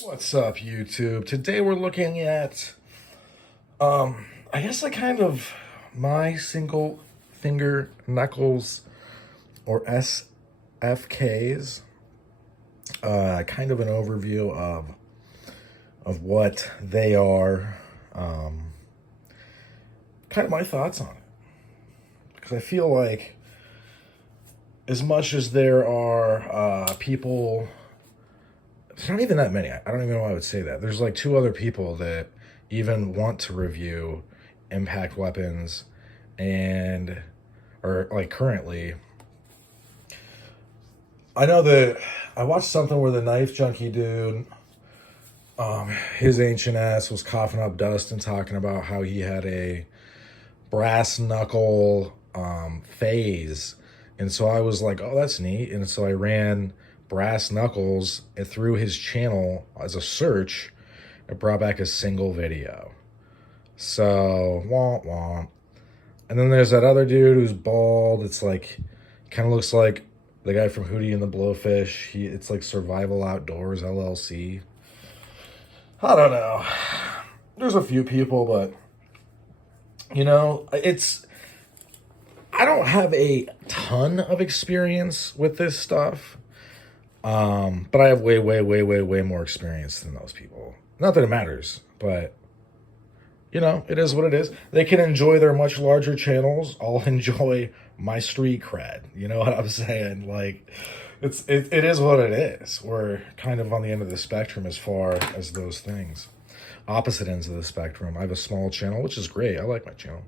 What's up, YouTube? Today we're looking at, I guess like kind of my single finger knuckles or SFKs. Kind of an overview of what they are. Kind of my thoughts on it, because I feel like as much as there are people. There's not even that many. I don't even know why I would say that. There's like two other people that even want to review impact weapons and, or like currently. I know that I watched something where the knife junkie dude, his ancient ass was coughing up dust and talking about how he had a brass knuckle phase. And so I was like, oh, that's neat. And so I ran brass knuckles through his channel as a search. It brought back a single video. So, womp womp. And then there's that other dude who's bald. It's like, kind of looks like the guy from Hootie and the Blowfish. It's like Survival Outdoors LLC. I don't know. There's a few people, but I don't have a ton of experience with this stuff. But I have way more experience than those people. Not that it matters, but it is what it is. They can enjoy their much larger channels. I'll enjoy my street cred. You know what I'm saying? Like, it is what it is. We're kind of on the end of the spectrum as far as those things. Opposite ends of the spectrum. I have a small channel, which is great. I like my channel.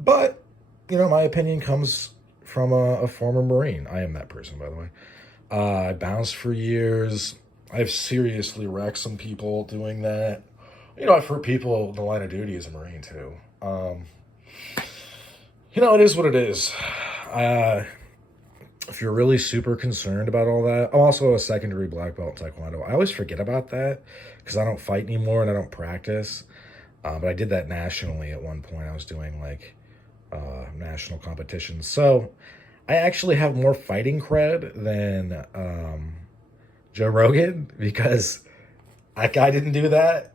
But my opinion comes from a former Marine. I am that person, by the way. I bounced for years. I've seriously wrecked some people doing that. I've hurt people in the line of duty as a Marine, too. It is what it is. If you're really super concerned about all that, I'm also a secondary black belt in Taekwondo. I always forget about that because I don't fight anymore and I don't practice. But I did that nationally at one point. I was doing like national competitions. So I actually have more fighting cred than Joe Rogan because that guy didn't do that.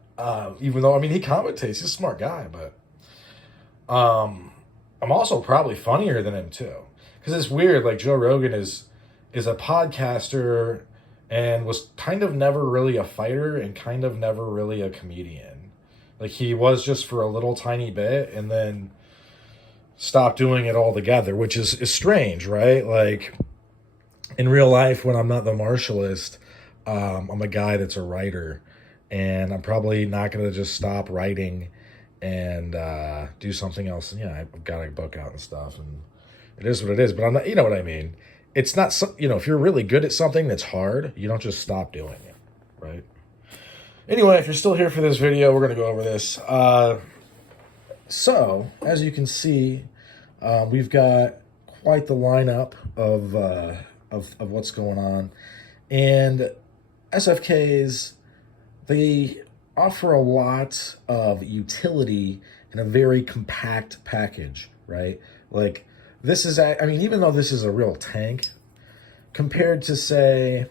Even though, he commentates. He's a smart guy, but I'm also probably funnier than him too. Because it's weird, like Joe Rogan is a podcaster and was kind of never really a fighter and kind of never really a comedian. Like he was just for a little tiny bit and then stopped doing it altogether, which is strange, right? Like in real life, when I'm not the martialist, I'm a guy that's a writer, and I'm probably not going to just stop writing and do something else. And I've got a book out and stuff, and it is what it is. But I'm not, you know what I mean? It's not, if you're really good at something that's hard, you don't just stop doing it, right? Anyway, if you're still here for this video, we're going to go over this. So, as you can see, we've got quite the lineup of what's going on. And SFKs, they offer a lot of utility in a very compact package, right? Like, this is, even though this is a real tank, compared to, say,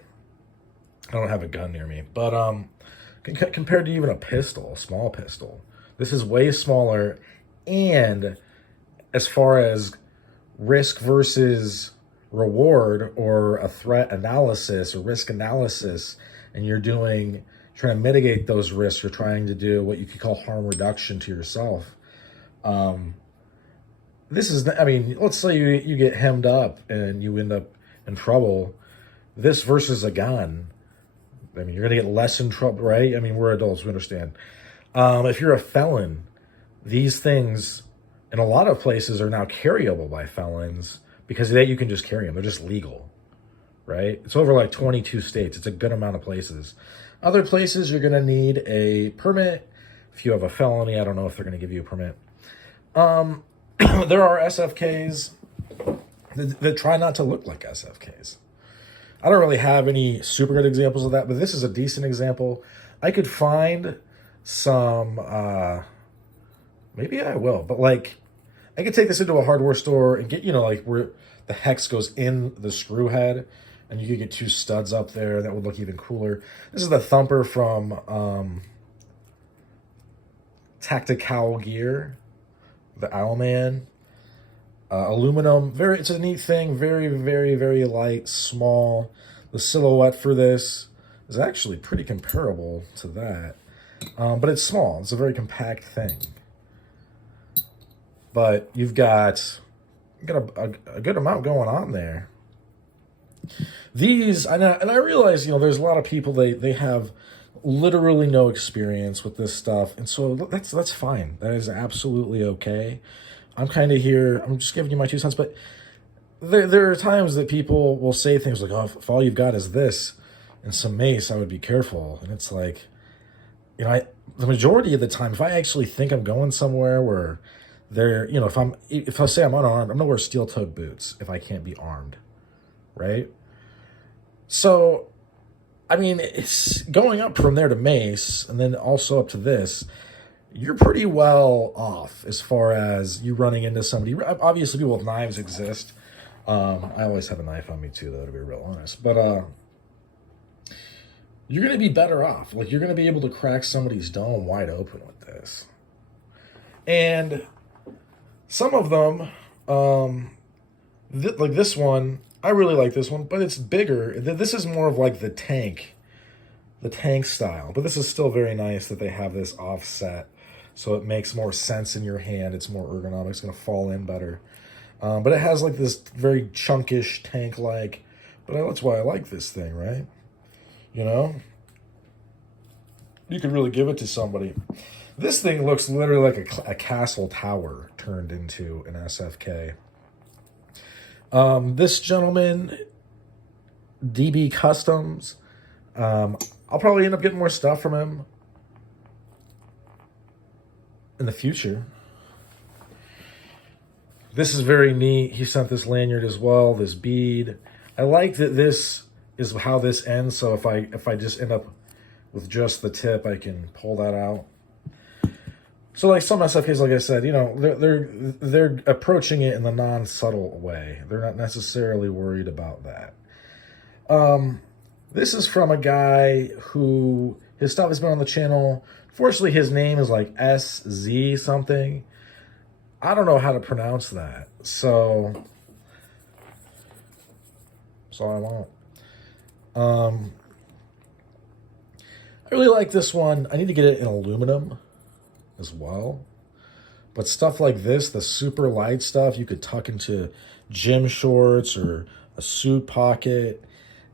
I don't have a gun near me, but compared to even a pistol, a small pistol, this is way smaller. And as far as risk versus reward or a threat analysis or risk analysis, and you're trying to mitigate those risks, you're trying to do what you could call harm reduction to yourself. This is, let's say you get hemmed up and you end up in trouble. This versus a gun, you're going to get less in trouble, right? We're adults, we understand. If you're a felon, these things in a lot of places are now carryable by felons because you can just carry them. They're just legal, right? It's over like 22 states. It's a good amount of places. Other places, you're going to need a permit. If you have a felony, I don't know if they're going to give you a permit. There are SFKs that try not to look like SFKs. I don't really have any super good examples of that, but this is a decent example. I could find some, maybe I will, but like, I could take this into a hardware store and get, where the hex goes in the screw head, and you could get 2 studs up there. That would look even cooler. This is the thumper from Tactical Gear, the Owlman. Aluminum, it's a neat thing. Very, very, very light, small. The silhouette for this is actually pretty comparable to that, but it's small. It's a very compact thing. But you've got a good amount going on there. These, and I realize, there's a lot of people, they have literally no experience with this stuff, and so that's fine. That is absolutely okay. I'm kind of here. I'm just giving you my 2 cents, but there are times that people will say things like, "Oh, if all you've got is this and some mace, I would be careful." And it's like, the majority of the time, if I actually think I'm going somewhere where if I say I'm unarmed, I'm gonna wear steel-toed boots if I can't be armed, right? So, I mean, it's going up from there to mace, and then also up to this. You're pretty well off as far as you running into somebody. Obviously, people with knives exist. I always have a knife on me too, though, to be real honest. But you're going to be better off. Like, you're going to be able to crack somebody's dome wide open with this. And some of them, like this one, I really like this one, but it's bigger. This is more of like the tank style. But this is still very nice that they have this offset, so it makes more sense in your hand. It's more ergonomic. It's going to fall in better. But it has like this very chunkish tank-like. But that's why I like this thing, right? You could really give it to somebody. This thing looks literally like a castle tower turned into an SFK. This gentleman, DB Customs, I'll probably end up getting more stuff from him in the future. This is very neat. He sent this lanyard as well, this bead. I like that this is how this ends, so if I just end up with just the tip, I can pull that out. So like some SFKs, like I said, they're approaching it in the non-subtle way. They're not necessarily worried about that. This is from a guy who, his stuff has been on the channel. Fortunately, his name is like SZ something. I don't know how to pronounce that. So I won't. I really like this one. I need to get it in aluminum as well. But stuff like this, the super light stuff, you could tuck into gym shorts or a suit pocket.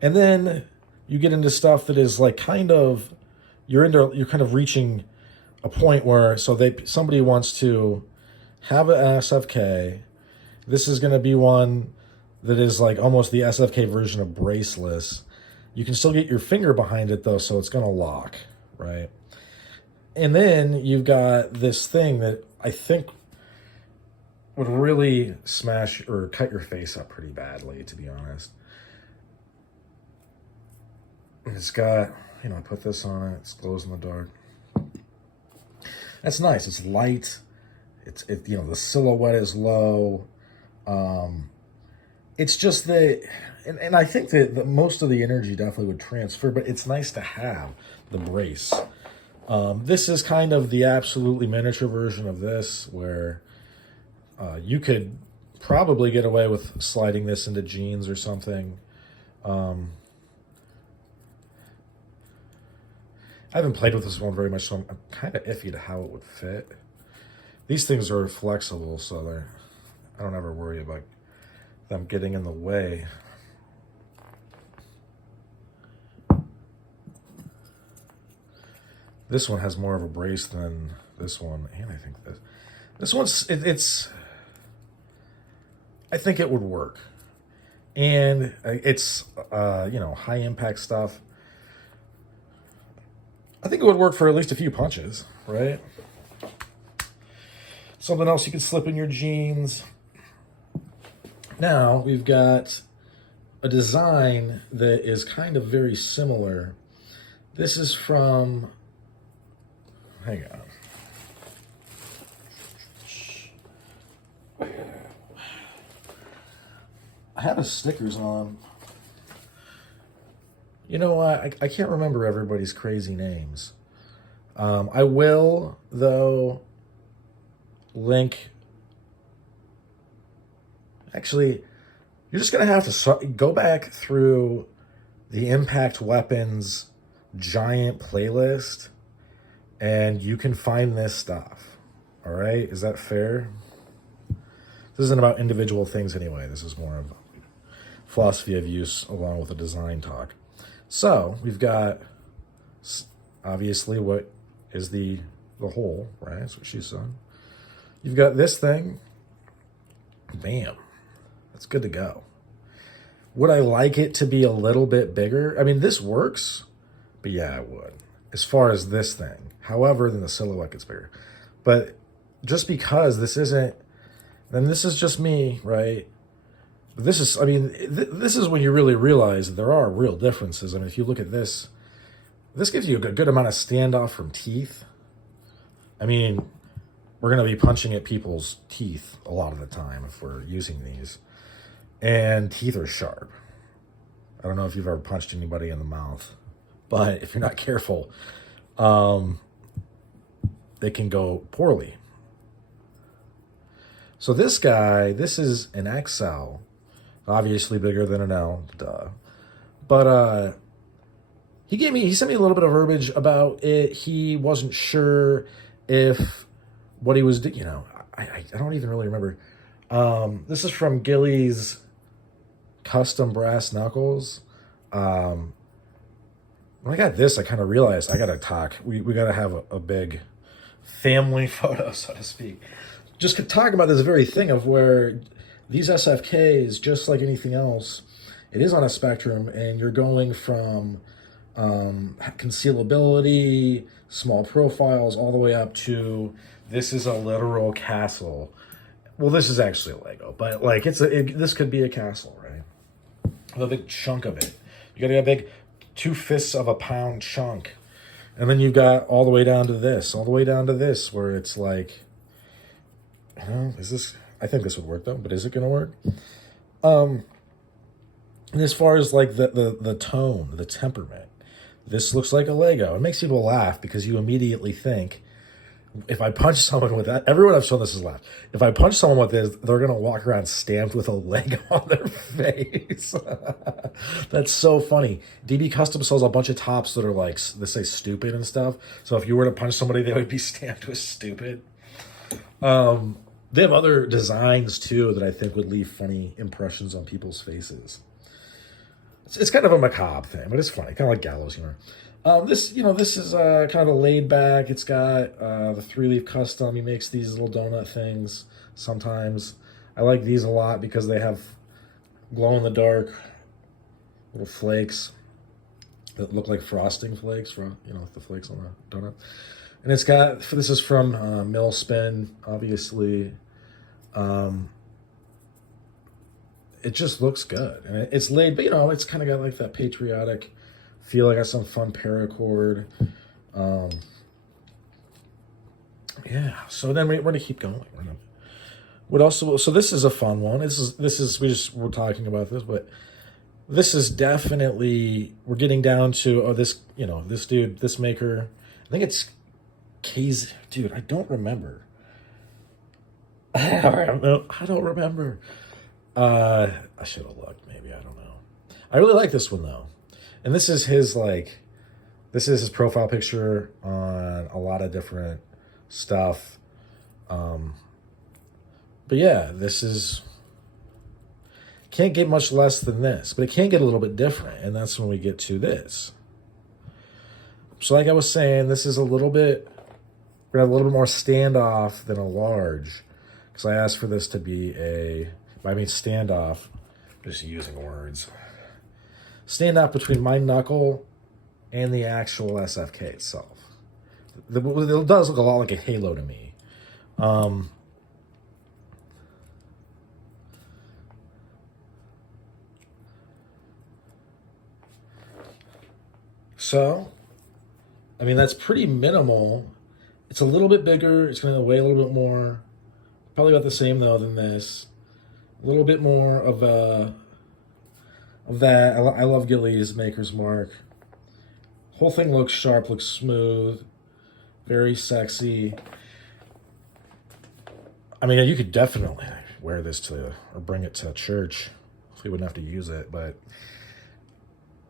And then you get into stuff that is like you're kind of reaching a point where somebody wants to have an SFK. This is going to be one that is like almost the SFK version of braceless. You can still get your finger behind it though, so it's going to lock, right? And then you've got this thing that I think would really smash or cut your face up pretty badly, to be honest. It's got, I put this on it. It glows in the dark. That's nice. It's light. The silhouette is low. It's just and I think that most of the energy definitely would transfer, but it's nice to have the brace. This is kind of the absolutely miniature version of this, where you could probably get away with sliding this into jeans or something. I haven't played with this one very much, so I'm kind of iffy to how it would fit. These things are flexible, so I don't ever worry about them getting in the way. This one has more of a brace than this one, and I think this one's I think it would work, and it's high impact stuff. I think it would work for at least a few punches, right? Something else you could slip in your jeans. Now we've got a design that is kind of very similar. This is from, hang on. I have his stickers on. You know what? I can't remember everybody's crazy names. I will, though, link. Actually, you're just going to have to go back through the Impact Weapons giant playlist, and you can find this stuff. All right? Is that fair? This isn't about individual things anyway. This is more of philosophy of use along with a design talk. So we've got obviously what is the whole, right? That's what she said. You've got this thing. Bam. That's good to go. Would I like it to be a little bit bigger? I mean, this works, but yeah, I would. As far as this thing. However, then the silhouette gets bigger. But just because this isn't, then this is just me, right? But this is, I mean, this is when you really realize that there are real differences. I mean, if you look at this, this gives you a good amount of standoff from teeth. I mean, we're going to be punching at people's teeth a lot of the time if we're using these. And teeth are sharp. I don't know if you've ever punched anybody in the mouth, but if you're not careful, they can go poorly. So this guy, this is an XL, obviously bigger than an L, duh. But he sent me a little bit of verbiage about it. He wasn't sure if what he was doing, you know, I don't even really remember. This is from Gilly's Custom Brass Knuckles. When I got this, I kind of realized I got to talk. We got to have a big family photo, so to speak. Just talking about this very thing of where these SFKs, just like anything else, it is on a spectrum, and you're going from concealability, small profiles, all the way up to this is a literal castle. Well, this is actually a Lego, but like this could be a castle, right? A big chunk of it. You got a big 2/5 of a pound chunk, and then you've got all the way down to this, where it's like, I don't know, is this? I think this would work though, but is it going to work? And as far as like the tone, the temperament, this looks like a Lego. It makes people laugh because you immediately think, if I punch someone with that, everyone I've shown this has laughed. If I punch someone with this, they're going to walk around stamped with a Lego on their face. That's so funny. DB Custom sells a bunch of tops that are like, they say stupid and stuff. So if you were to punch somebody, they would be stamped with stupid. They have other designs too that I think would leave funny impressions on people's faces. It's kind of a macabre thing, but it's funny, kind of like gallows humor. This is kind of a laid back. It's got the 3-leaf custom. He makes these little donut things sometimes. I like these a lot because they have glow in the dark little flakes that look like frosting flakes from, the flakes on the donut. And it's got, this is from Millspin, obviously. It just looks good, and it's laid, but it's kind of got like that patriotic feel. I got some fun paracord. Yeah. So then we're gonna keep going. What else? So this is a fun one. We're talking about this, but this is definitely, we're getting down to this dude, this maker. I think it's K's. Dude, I don't remember. I don't remember. I should have looked. Maybe, I don't know. I really like this one though. And this is his profile picture on a lot of different stuff. But yeah, can't get much less than this, but it can get a little bit different. And that's when we get to this. So like I was saying, this is we're gonna have a little bit more standoff than a large. Because I asked for this to be standoff, just using words. Standoff between my knuckle and the actual SFK itself. It does look a lot like a halo to me. So, I mean, that's pretty minimal. It's a little bit bigger. It's going to weigh a little bit more. Probably about the same, though, than this. A little bit more of a of that. I love Gillies, Maker's Mark. Whole thing looks sharp, looks smooth, very sexy. I mean, you could definitely wear this to, or bring it to church. So you wouldn't have to use it, but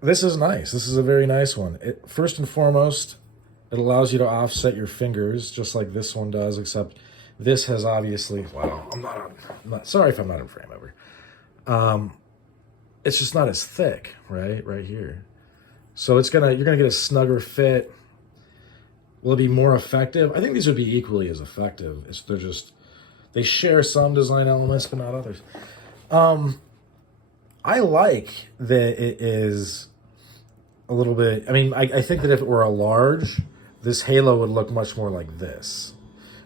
this is nice. This is a very nice one. First and foremost, it allows you to offset your fingers just like this one does, except this has obviously, wow, I'm not sorry if I'm not in frame ever. It's just not as thick, right here. So you're gonna get a snugger fit. Will it be more effective? I think these would be equally as effective. They share some design elements, but not others. I like that it is a little bit, I mean, I think that if it were a large, this halo would look much more like this,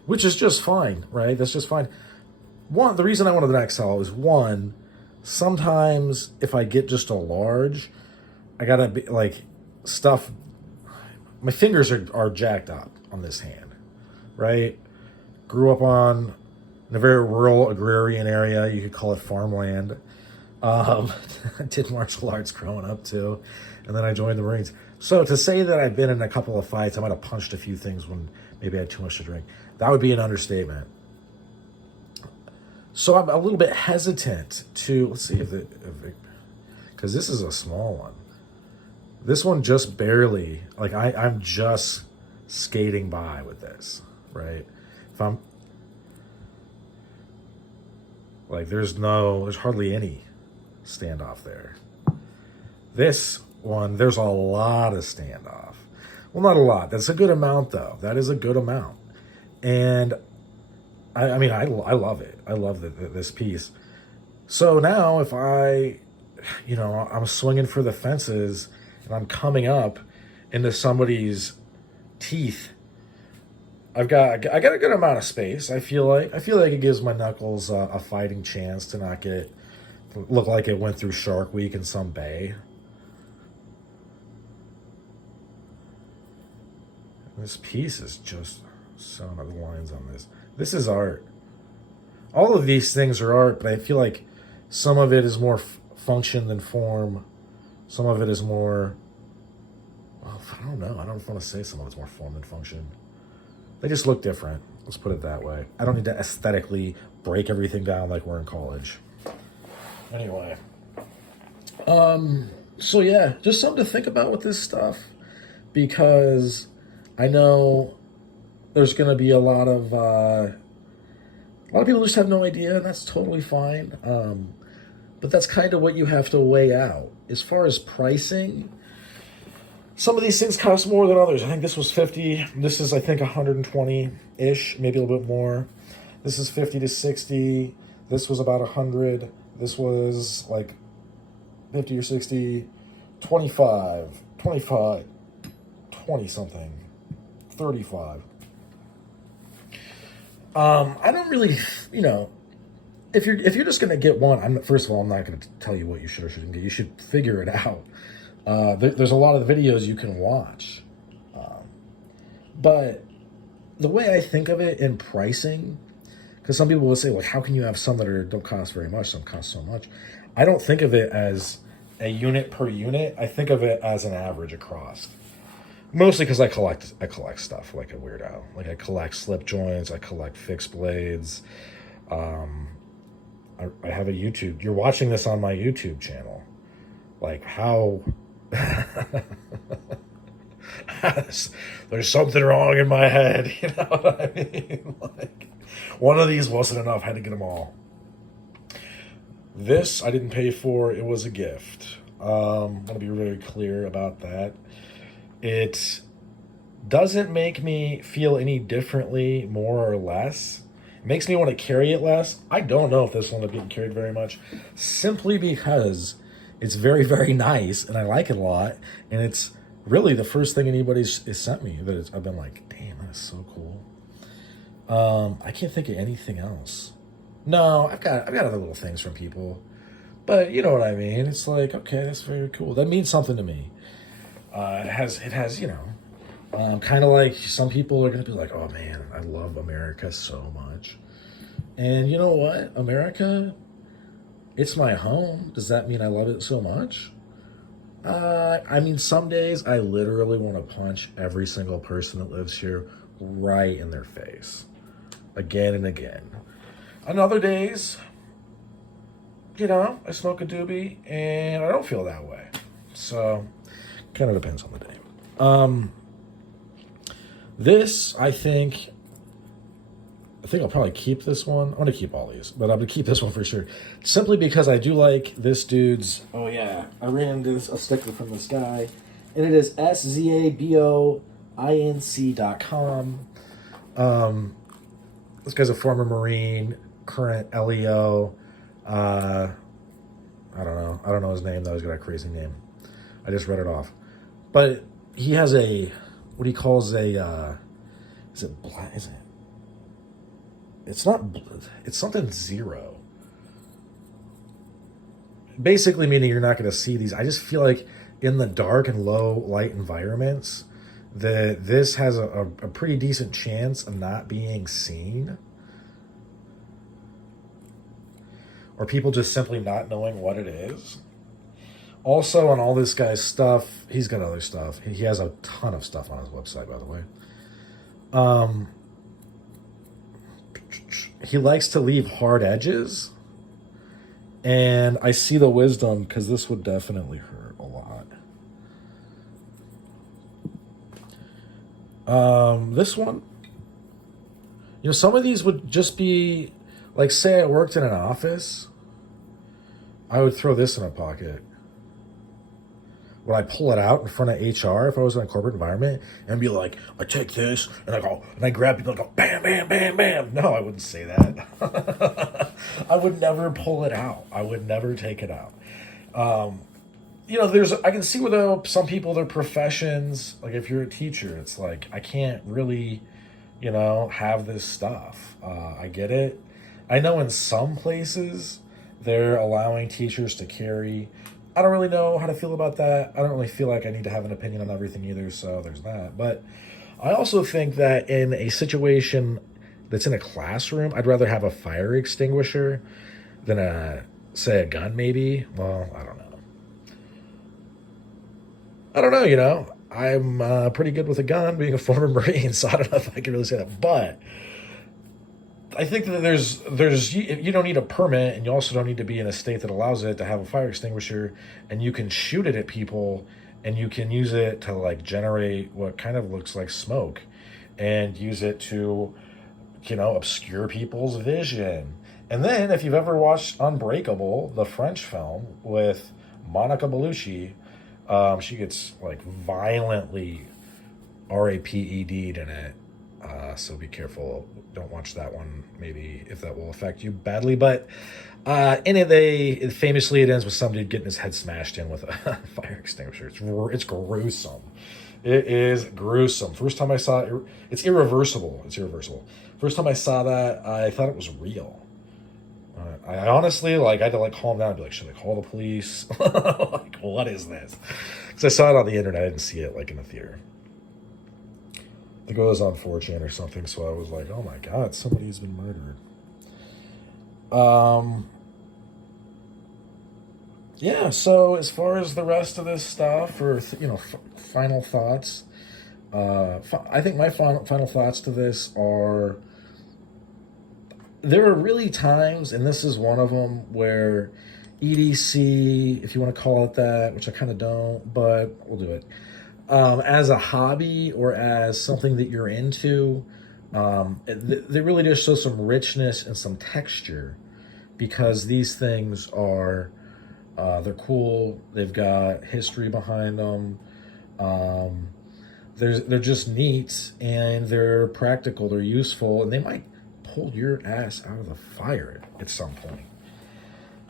which is just fine, right? That's just fine. The reason I wanted an XL is one, sometimes if I get just a large, I gotta be like my fingers are jacked up on this hand, right? Grew up in a very rural agrarian area. You could call it farmland. I did martial arts growing up too, and then I joined the Marines. So to say that I've been in a couple of fights, I might have punched a few things when maybe I had too much to drink, that would be an understatement. So I'm a little bit hesitant to, let's see because this is a small one. This one just barely, like I'm just skating by with this, right? If I'm, like there's hardly any standoff there. This one, there's a lot of standoff. Well, not a lot. That's a good amount though. That is a good amount. And I mean, I love it. I love this piece. So now if I'm swinging for the fences and I'm coming up into somebody's teeth, I got a good amount of space. I feel like it gives my knuckles a fighting chance to not look like it went through Shark Week in some bay. This piece is just some of the lines on this. This is art. All of these things are art, but I feel like some of it is more function than form. Some of it is more, well, I don't know. I don't want to say some of it's more form than function. They just look different. Let's put it that way. I don't need to aesthetically break everything down like we're in college. Anyway. So yeah, just something to think about with this stuff, because I know there's going to be a lot of people just have no idea, and that's totally fine. But that's kind of what you have to weigh out. As far as pricing, some of these things cost more than others. I think this was 50. This is, I think, 120-ish, maybe a little bit more. This is 50 to 60. This was about 100. This was like 50 or 60, 25, 20-something, 35. I don't really, if you're just gonna get one, first of all, I'm not gonna tell you what you should or shouldn't get. You should figure it out. There's a lot of videos you can watch, but the way I think of it in pricing, because some people will say, like, how can you have some that don't cost very much, some cost so much? I don't think of it as a unit per unit. I think of it as an average across. Mostly because I collect stuff like a weirdo. Like I collect slip joints, I collect fixed blades. I have a YouTube. You're watching this on my YouTube channel. Like how there's something wrong in my head. You know what I mean? Like one of these wasn't enough. I had to get them all. This I didn't pay for. It was a gift. I want to be very clear about that. It doesn't make me feel any differently, more or less. It makes me want to carry it less. I don't know if this will end up getting carried very much, simply because it's very, very nice, and I like it a lot, and it's really the first thing anybody's sent me that I've been like, damn, that's so cool. I can't think of anything else. No, I've got other little things from people, but you know what I mean. It's like, okay, that's very cool. That means something to me. It has, kind of like some people are going to be like, oh man, I love America so much. And you know what? America, It's my home. Does that mean I love it so much? I mean, some days I literally want to punch every single person that lives here right in their face, again and again. On other days, I smoke a doobie and I don't feel that way. So, kind of depends on the day. This, I think I'll probably keep this one. I'm going to keep all these, but I'm going to keep this one for sure. Simply because I do like this dude's. Oh, yeah. I ran into a sticker from this guy, and it is SZABOINC.com. This guy's a former Marine, current LEO. I don't know. I don't know his name, though. He's got a crazy name. I just read it off. But he has what he calls is it black? Is it? It's not, it's something zero. Basically meaning you're not going to see these. I just feel like in the dark and low light environments, this has a pretty decent chance of not being seen. Or people just simply not knowing what it is. Also, on all this guy's stuff, he's got other stuff. He has a ton of stuff on his website, by the way. He likes to leave hard edges, and I see the wisdom because this would definitely hurt a lot. This one, some of these would just be like, say I worked in an office, I would throw this in a pocket. Would I pull it out in front of HR if I was in a corporate environment and be like, I take this and I go, and I grab people and go, bam, bam, bam, bam. No, I wouldn't say that. I would never pull it out. I would never take it out. I can see with some people, their professions, like if you're a teacher, it's like, I can't really, have this stuff. I get it. I know in some places they're allowing teachers to carry. I don't really know how to feel about that. I don't really feel like I need to have an opinion on everything either, so there's that. But I also think that in a situation that's in a classroom, I'd rather have a fire extinguisher than say a gun maybe. Well, I don't know. I'm pretty good with a gun being a former Marine, so I don't know if I can really say that. But I think that there's you don't need a permit, and you also don't need to be in a state that allows it to have a fire extinguisher, and you can shoot it at people, and you can use it to like generate what kind of looks like smoke, and use it to, obscure people's vision. And then if you've ever watched Unbreakable, the French film with Monica Bellucci, she gets like violently raped in it. So be careful. Don't watch that one, maybe, if that will affect you badly. But in it, famously, it ends with somebody getting his head smashed in with a fire extinguisher. It's gruesome. It is gruesome. First time I saw it, it's irreversible. First time I saw that, I thought it was real. I honestly, I had to calm down and be like, should I call the police? What is this? Because I saw it on the internet. I didn't see it in a theater. I think it was on 4chan or something, so I was like, oh my God, somebody's been murdered. Yeah, so as far as the rest of this stuff, or, final thoughts, I think my final thoughts to this are, there are really times, and this is one of them, where EDC, if you want to call it that, which I kind of don't, but we'll do it. As a hobby or as something that you're into, they really just show some richness and some texture, because these things are, they're cool. They've got history behind them. They're just neat, and they're practical. They're useful, and they might pull your ass out of the fire at some point.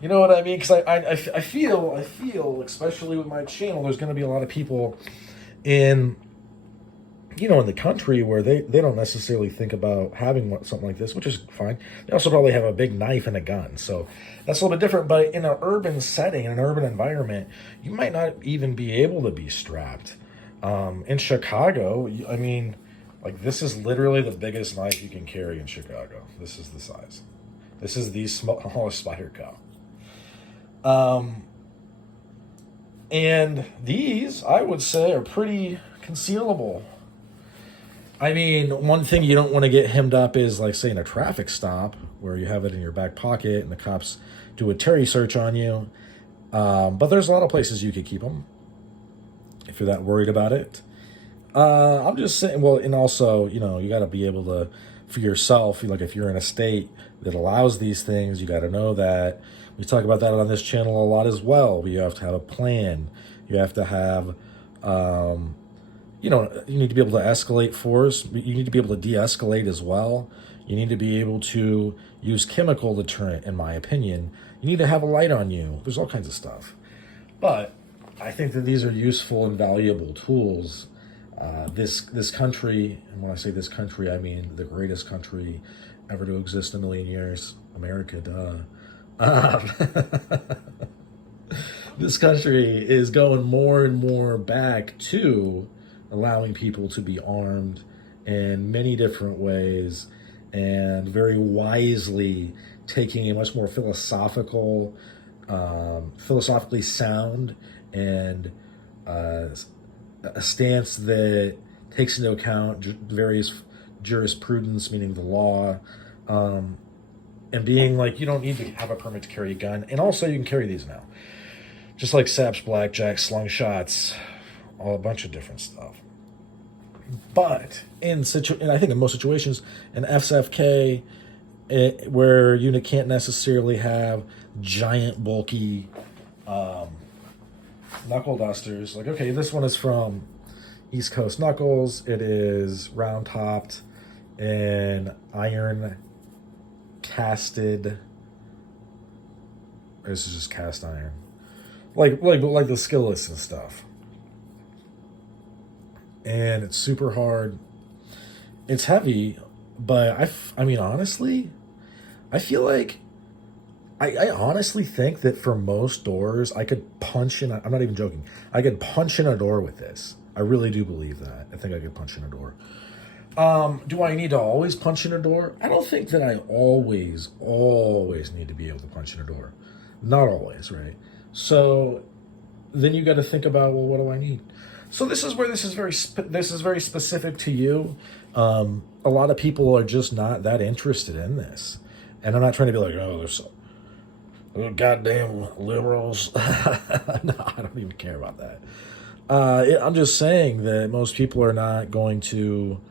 You know what I mean? Because I feel, especially with my channel, there's going to be a lot of people in the country where they don't necessarily think about having something like this, which is fine. They also probably have a big knife and a gun, so that's a little bit different. But in an urban setting, in an urban environment, you might not even be able to be strapped. In Chicago, this is literally the biggest knife you can carry in Chicago. This is the size. This is the smallest Spyder cup. And these, I would say, are pretty concealable. I mean, one thing you don't want to get hemmed up is, like, say, in a traffic stop where you have it in your back pocket and the cops do a Terry search on you. But there's a lot of places you could keep them if you're that worried about it. I'm just saying, well, and also, you got to be able to, for yourself, like if you're in a state that allows these things, you got to know that. We talk about that on this channel a lot as well. You have to have a plan. You have to have, you need to be able to escalate force. You need to be able to de-escalate as well. You need to be able to use chemical deterrent, in my opinion. You need to have a light on you. There's all kinds of stuff. But I think that these are useful and valuable tools. This country, and when I say this country, I mean the greatest country ever to exist in a million years, America, duh. This country is going more and more back to allowing people to be armed in many different ways, and very wisely taking a much more philosophically sound and a stance that takes into account various jurisprudence, meaning the law, and being like, you don't need to have a permit to carry a gun. And also you can carry these now. Just like saps, blackjacks, slingshots, a bunch of different stuff. But and I think in most situations, an SFK, where a unit can't necessarily have giant, bulky knuckle dusters. Like, okay, this one is from East Coast Knuckles. It is round-topped and iron casted. This is just cast iron, like the skillets and stuff. And it's super hard. It's heavy, but I mean, honestly, I feel like I honestly think that for most doors, I could punch in. I'm not even joking. I could punch in a door with this. I really do believe that. I think I could punch in a door. Do I need to always punch in a door? I don't think that I always need to be able to punch in a door. Not always, right? So then you got to think about, well, what do I need? So this is where this is very specific to you. A lot of people are just not that interested in this, and I'm not trying to be like, oh, they're so goddamn liberals. No, I don't even care about that. I'm just saying that most people are not going to.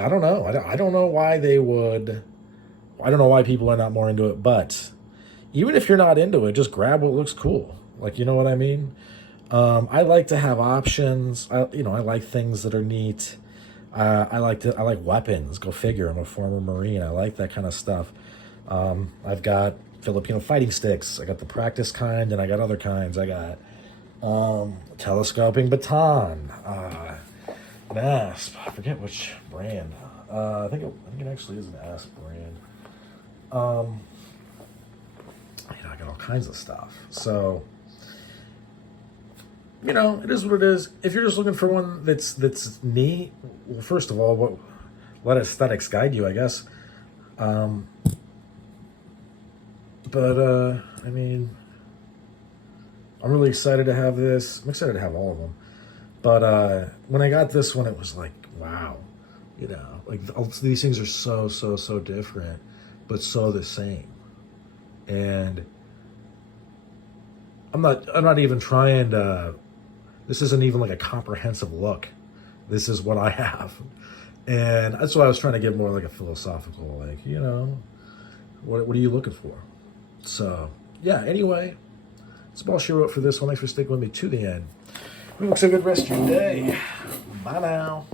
I don't know. I don't know why they would. I don't know why people are not more into it. But even if you're not into it, just grab what looks cool. Like, you know what I mean? I like to have options. I like things that are neat. I like weapons. Go figure. I'm a former Marine. I like that kind of stuff. I've got Filipino fighting sticks. I got the practice kind, and I got other kinds. I got telescoping baton. An Asp. I forget which brand. I think it actually is an Asp brand. I got all kinds of stuff. So, it is what it is. If you're just looking for one that's neat, well, first of all, let aesthetics guide you, I guess. But I mean, I'm really excited to have this. I'm excited to have all of them. But when I got this one, it was like, wow, like these things are so different, but so the same. And I'm not even trying to. This isn't even like a comprehensive look. This is what I have, and that's why I was trying to get more like a philosophical, like, what are you looking for? So yeah. Anyway, that's all she wrote for this one. Thanks for sticking with me to the end. Have a good rest of your day. Bye now.